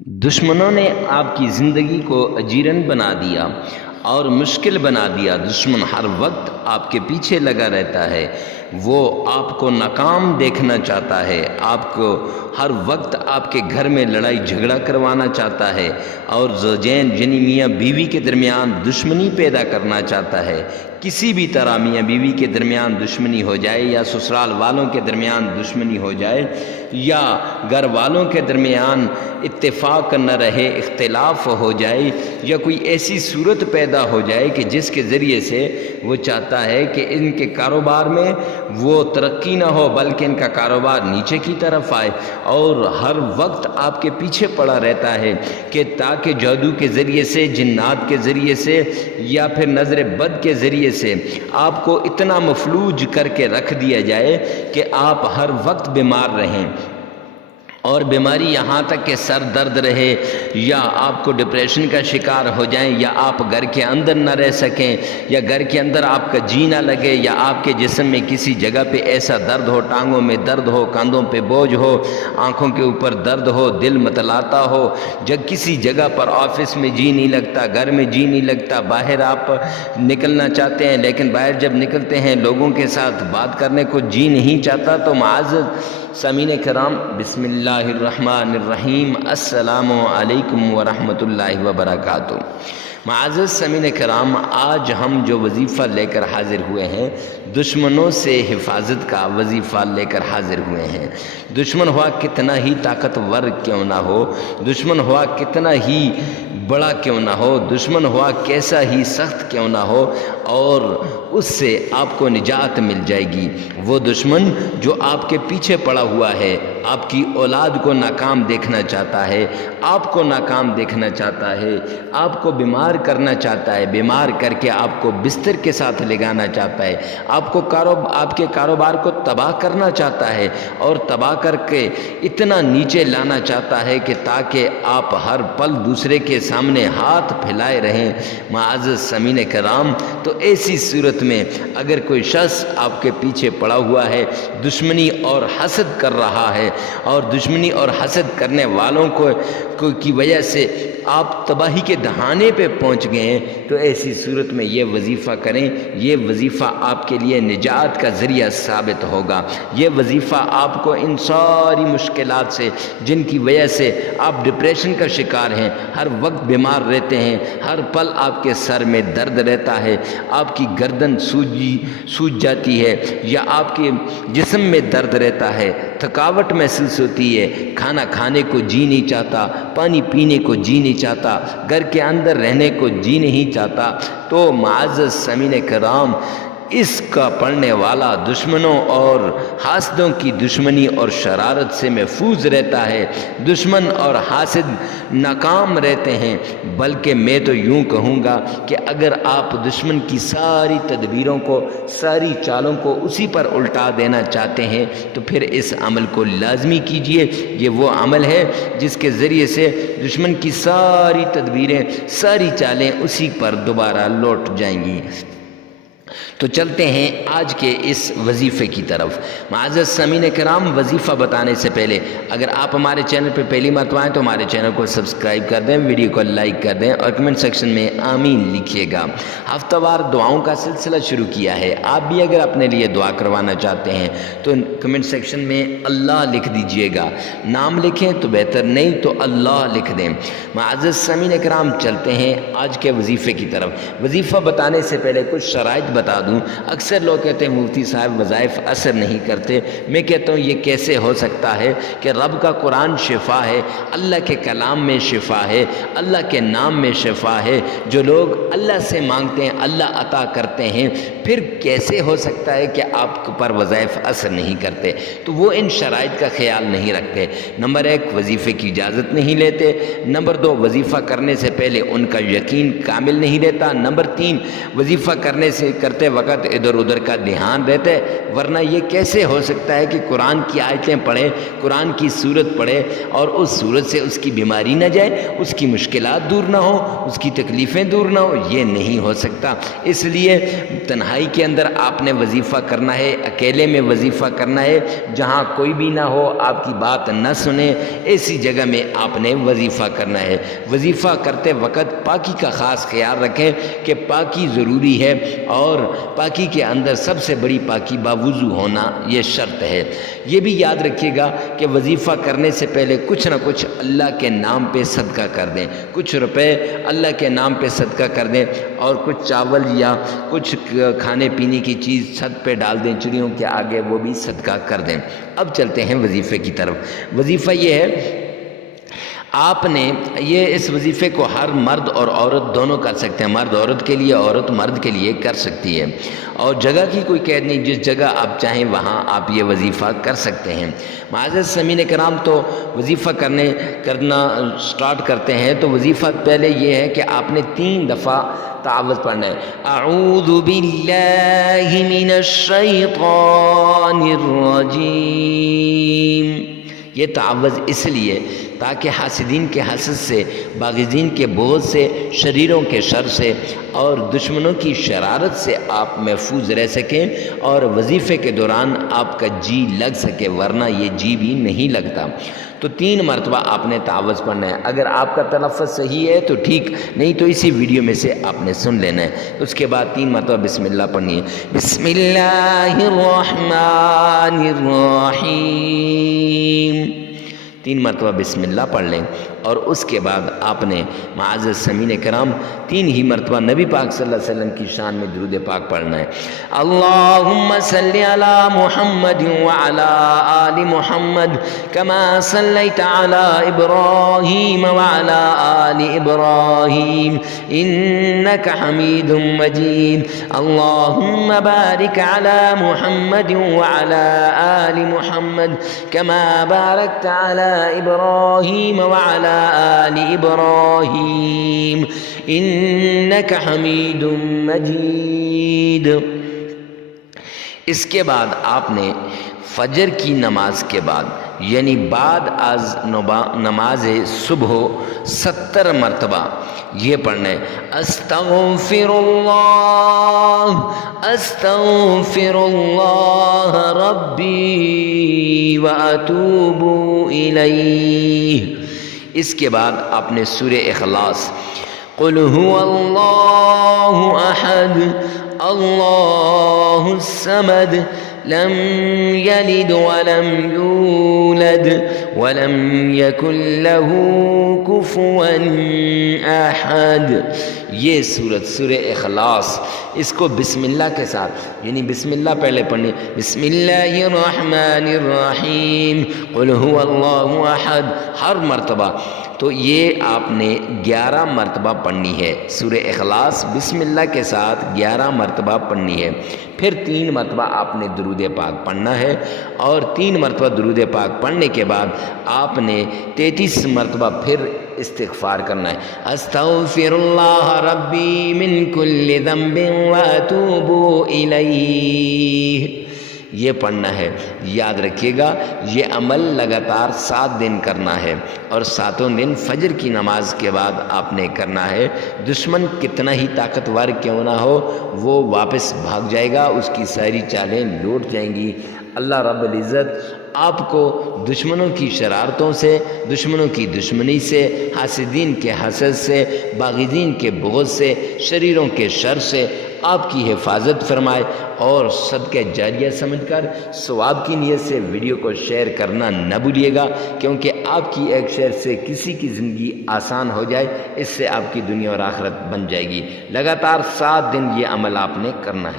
دشمنوں نے آپ کی زندگی کو اجیرن بنا دیا اور مشکل بنا دیا۔ دشمن ہر وقت آپ کے پیچھے لگا رہتا ہے، وہ آپ کو ناکام دیکھنا چاہتا ہے، آپ کو ہر وقت آپ کے گھر میں لڑائی جھگڑا کروانا چاہتا ہے اور زوجین یعنی میاں بیوی کے درمیان دشمنی پیدا کرنا چاہتا ہے۔ کسی بھی طرح میاں بیوی کے درمیان دشمنی ہو جائے یا سسرال والوں کے درمیان دشمنی ہو جائے یا گھر والوں کے درمیان اتفاق نہ رہے، اختلاف ہو جائے یا کوئی ایسی صورت پیدا ہو جائے کہ جس کے ذریعے سے وہ چاہتا ہے کہ ان کے کاروبار میں وہ ترقی نہ ہو بلکہ ان کا کاروبار نیچے کی طرف آئے، اور ہر وقت آپ کے پیچھے پڑا رہتا ہے کہ تاکہ جادو کے ذریعے سے، جنات کے ذریعے سے یا پھر نظر بد کے ذریعے سے آپ کو اتنا مفلوج کر کے رکھ دیا جائے کہ آپ ہر وقت بیمار رہیں، اور بیماری یہاں تک کہ سر درد رہے یا آپ کو ڈپریشن کا شکار ہو جائیں یا آپ گھر کے اندر نہ رہ سکیں یا گھر کے اندر آپ کا جی نہ لگے یا آپ کے جسم میں کسی جگہ پہ ایسا درد ہو، ٹانگوں میں درد ہو، کاندھوں پہ بوجھ ہو، آنکھوں کے اوپر درد ہو، دل متلاتا ہو، جب کسی جگہ پر آفس میں جی نہیں لگتا، گھر میں جی نہیں لگتا، باہر آپ نکلنا چاہتے ہیں لیکن باہر جب نکلتے ہیں لوگوں کے ساتھ بات کرنے کو جی نہیں چاہتا، تو معزز سامعین کرام، بسم اللہ الرحمن الرحیم، السلام علیکم ورحمۃ اللہ وبرکاتہ۔ معزز سامعین کرام، آج ہم جو وظیفہ لے کر حاضر ہوئے ہیں، دشمنوں سے حفاظت کا وظیفہ لے کر حاضر ہوئے ہیں۔ دشمن ہوا کتنا ہی طاقتور کیوں نہ ہو، دشمن ہوا کتنا ہی بڑا کیوں نہ ہو، دشمن ہوا کیسا ہی سخت کیوں نہ ہو، اور اس سے آپ کو نجات مل جائے گی۔ وہ دشمن جو آپ کے پیچھے پڑا ہوا ہے، آپ کی اولاد کو ناکام دیکھنا چاہتا ہے، آپ کو ناکام دیکھنا چاہتا ہے، آپ کو بیمار کرنا چاہتا ہے، بیمار کر کے آپ کو بستر کے ساتھ لگانا چاہتا ہے، آپ کے کاروبار کو تباہ کرنا چاہتا ہے اور تباہ کر کے اتنا نیچے لانا چاہتا ہے کہ تاکہ آپ ہر پل دوسرے کے سامنے ہاتھ پھیلائے رہیں۔ معزز سامعین کرام، تو ایسی صورت میں اگر کوئی شخص آپ کے پیچھے پڑا ہوا ہے، دشمنی اور حسد کر رہا ہے اور دشمنی اور حسد کرنے والوں کی وجہ سے آپ تباہی کے دہانے پہ پہنچ گئے ہیں، تو ایسی صورت میں یہ وظیفہ کریں۔ یہ وظیفہ آپ کے لیے نجات کا ذریعہ ثابت ہوگا۔ یہ وظیفہ آپ کو ان ساری مشکلات سے، جن کی وجہ سے آپ ڈپریشن کا شکار ہیں، ہر وقت بیمار رہتے ہیں، ہر پل آپ کے سر میں درد رہتا ہے، آپ کی گردن سوج جاتی ہے یا آپ کے جسم میں درد رہتا ہے، تھکاوٹ محسوس ہوتی ہے، کھانا کھانے کو جی نہیں چاہتا، پانی پینے کو جی نہیں چاہتا، گھر کے اندر رہنے کو جی نہیں چاہتا، تو معزز سامعین کرام، اس کا پڑھنے والا دشمنوں اور حاسدوں کی دشمنی اور شرارت سے محفوظ رہتا ہے۔ دشمن اور حاسد ناکام رہتے ہیں، بلکہ میں تو یوں کہوں گا کہ اگر آپ دشمن کی ساری تدبیروں کو، ساری چالوں کو اسی پر الٹا دینا چاہتے ہیں تو پھر اس عمل کو لازمی کیجئے۔ یہ وہ عمل ہے جس کے ذریعے سے دشمن کی ساری تدبیریں، ساری چالیں اسی پر دوبارہ لوٹ جائیں گی۔ تو چلتے ہیں آج کے اس وظیفے کی طرف۔ معزز سامعین کرام، وظیفہ بتانے سے پہلے اگر آپ ہمارے چینل پہ پہلی مرتبہ آئیں تو ہمارے چینل کو سبسکرائب کر دیں، ویڈیو کو لائک کر دیں اور کمنٹ سیکشن میں آمین لکھیے گا۔ ہفتہ وار دعاؤں کا سلسلہ شروع کیا ہے، آپ بھی اگر اپنے لیے دعا کروانا چاہتے ہیں تو کمنٹ سیکشن میں اللہ لکھ دیجئے گا، نام لکھیں تو بہتر، نہیں تو اللہ لکھ دیں۔ معزز سامعین کرام، چلتے ہیں آج کے وظیفے کی طرف۔ وظیفہ بتانے سے پہلے کچھ شرائط بتا دوں۔ اکثر لوگ کہتے ہیں مفتی صاحب وظائف اثر نہیں کرتے۔ میں کہتا ہوں یہ کیسے ہو سکتا ہے کہ رب کا قرآن شفا ہے، اللہ کے کلام میں شفا ہے، اللہ کے نام میں شفا ہے، جو لوگ اللہ سے مانگتے ہیں اللہ عطا کرتے ہیں، پھر کیسے ہو سکتا ہے کہ آپ پر وظائف اثر نہیں کرتے؟ تو وہ ان شرائط کا خیال نہیں رکھتے۔ نمبر 1، وظیفے کی اجازت نہیں لیتے۔ نمبر 2، وظیفہ کرنے سے پہلے ان کا یقین کامل نہیں رہتا۔ نمبر 3، وظیفہ کرنے کرتے وقت ادھر ادھر کا دھیان رہتا ہے، ورنہ یہ کیسے ہو سکتا ہے کہ قرآن کی آیتیں پڑھیں، قرآن کی صورت پڑھے اور اس صورت سے اس کی بیماری نہ جائے، اس کی مشکلات دور نہ ہو، اس کی تکلیفیں دور نہ ہو؟ یہ نہیں ہو سکتا۔ اس لیے تنہائی کے اندر آپ نے وظیفہ کرنا ہے، اکیلے میں وظیفہ کرنا ہے، جہاں کوئی بھی نہ ہو، آپ کی بات نہ سنے، ایسی جگہ میں آپ نے وظیفہ کرنا ہے۔ وظیفہ کرتے وقت پاکی کا خاص خیال رکھیں کہ پاکی ضروری ہے، اور پاکی کے اندر سب سے بڑی پاکی باوضو ہونا یہ شرط ہے۔ یہ بھی یاد رکھیے گا کہ وظیفہ کرنے سے پہلے کچھ نہ کچھ اللہ کے نام پہ صدقہ کر دیں، کچھ روپے اللہ کے نام پہ صدقہ کر دیں، اور کچھ چاول یا کچھ کھانے پینے کی چیز چھت پہ ڈال دیں چڑیوں کے آگے، وہ بھی صدقہ کر دیں۔ اب چلتے ہیں وظیفے کی طرف۔ وظیفہ یہ ہے، آپ نے اس وظیفے کو ہر مرد اور عورت دونوں کر سکتے ہیں، مرد عورت کے لیے، عورت مرد کے لیے کر سکتی ہے، اور جگہ کی کوئی قید نہیں، جس جگہ آپ چاہیں وہاں آپ یہ وظیفہ کر سکتے ہیں۔ معزز سامعین کرام، تو وظیفہ کرنا سٹارٹ کرتے ہیں، تو وظیفہ پہلے یہ ہے کہ آپ نے 3 دفعہ تعوذ پڑھنا ہے۔ اعوذ باللہ من الشیطان الرجیم۔ یہ تعوذ اس لیے تاکہ حاسدین کے حسد سے، باغزین کے بغض سے، شریروں کے شر سے اور دشمنوں کی شرارت سے آپ محفوظ رہ سکیں، اور وظیفے کے دوران آپ کا جی لگ سکے، ورنہ یہ جی بھی نہیں لگتا۔ تو 3 مرتبہ آپ نے تعوذ پڑھنا ہے۔ اگر آپ کا تلفظ صحیح ہے تو ٹھیک، نہیں تو اسی ویڈیو میں سے آپ نے سن لینا ہے۔ اس کے بعد 3 مرتبہ بسم اللہ پڑھنی ہے۔ بسم اللہ الرحمن الرحیم۔ 3 مرتبہ بسم اللہ پڑھ لیں، اور اس کے بعد آپ نے معزز سامعین کرام 3 ہی مرتبہ نبی پاک صلی اللہ علیہ وسلم کی شان میں درود پاک پڑھنا ہے۔ اللہم صلی علی محمد وعلی آل محمد کما صلیت علی ابراہیم وعلی آل ابراہیم انک حمید مجید۔ اللہم بارک علی محمد وعلی آل محمد کما بارکت علی ابراہیم وعلی آل ابراہیم انک حمید مجید۔ اس کے بعد آپ نے فجر کی نماز کے بعد، یعنی بعد از نماز صبح 70 مرتبہ یہ پڑھنا ہے۔ استغفر اللہ ربی واتوب الیہ۔ اس کے بعد آپ نے سورہ اخلاص، قل هو اللہ احد اللہ الصمد لم یلد ولم یولد ولم یکن له کفوا احد۔ یہ سورہ اخلاص، اس کو بسم اللہ کے ساتھ، یعنی بسم اللہ پہلے پڑھنے، بسم اللہ الرحمن الرحیم قل هو اللہ احد، ہر مرتبہ۔ تو یہ آپ نے 11 مرتبہ پڑھنی ہے سورہ اخلاص، بسم اللہ کے ساتھ 11 مرتبہ پڑھنی ہے۔ پھر 3 مرتبہ آپ نے درود پاک پڑھنا ہے، اور 3 مرتبہ درود پاک پڑھنے کے بعد آپ نے 33 مرتبہ پھر استغفار کرنا ہے۔ استغفر اللہ ربی من کل ذنب واتوب الیہ، یہ پڑھنا ہے۔ یاد رکھیے گا، یہ عمل لگاتار 7 دن کرنا ہے، اور 7 دن فجر کی نماز کے بعد آپ نے کرنا ہے۔ دشمن کتنا ہی طاقتور کیوں نہ ہو، وہ واپس بھاگ جائے گا، اس کی ساری چالیں لوٹ جائیں گی۔ اللہ رب العزت آپ کو دشمنوں کی شرارتوں سے، دشمنوں کی دشمنی سے، حاسدین کے حسد سے، باغزین کے بغض سے، شریروں کے شر سے آپ کی حفاظت فرمائے، اور صدقہ جاریہ سمجھ کر ثواب کی نیت سے ویڈیو کو شیئر کرنا نہ بھولیے گا، کیونکہ آپ کی ایک شیئر سے کسی کی زندگی آسان ہو جائے، اس سے آپ کی دنیا اور آخرت بن جائے گی۔ لگاتار 7 دن یہ عمل آپ نے کرنا ہے۔